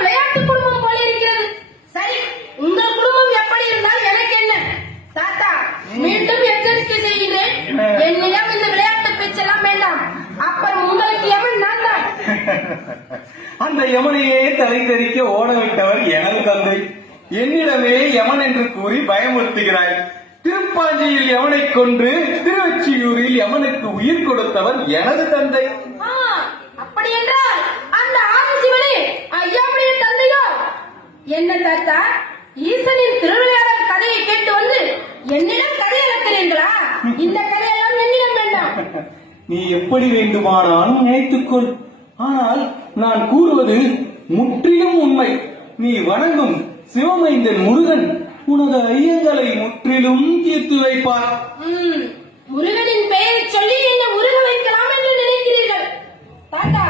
விளையாட்டு குடும்பம் போல இருக்கிறது. சரி, உங்கள் குடும்பம் எப்படி இருந்தால் எனக்கு என்ன? தாத்தா, மீண்டும் எச்சரிக்கை செய்கிறேன். என்னிடம் இந்த விளையாட்டு பேச்செல்லாம் வேண்டாம். அப்புறம் உங்களுக்கு எவன் நான் தான். அந்த யமனையே தலை தெறிக்க ஓட விட்டவர் எனது தந்தை. என்னிடமே யமன் என்று கூறி பயமுறுத்துகிறாய். திருப்பாஞ்சியில் யமனை கொன்று திருவொற்றியூரில் யமனுக்கு உயிர் கொடுத்தவர் எனது தந்தை. அப்படி என்றால் அந்த ஆதிசிவனே ஐயாவுடைய தந்தையோ? என்ன தாத்தா, ஈசனின் திருவிளையாடல் கதையை கேட்டு வந்து என்னிடம் கதை இழக்கிறீர்களா? இந்த கதையெல்லாம் என்னிடம் வேண்டாம். நீ எப்படி வேண்டுமானாலும் நினைத்துக்கொள். ஆனால் நான் கூறுவது முற்றிலும் உண்மை. நீ வணங்கும் சிவமைந்தன் முருகன் உனது ஐயங்களை முற்றிலும் தீர்த்து வைப்பார். முருகனின் பெயரை சொல்லி என்ன உருக வைக்கலாம் என்று நினைக்கிறீர்கள்? தாத்தா,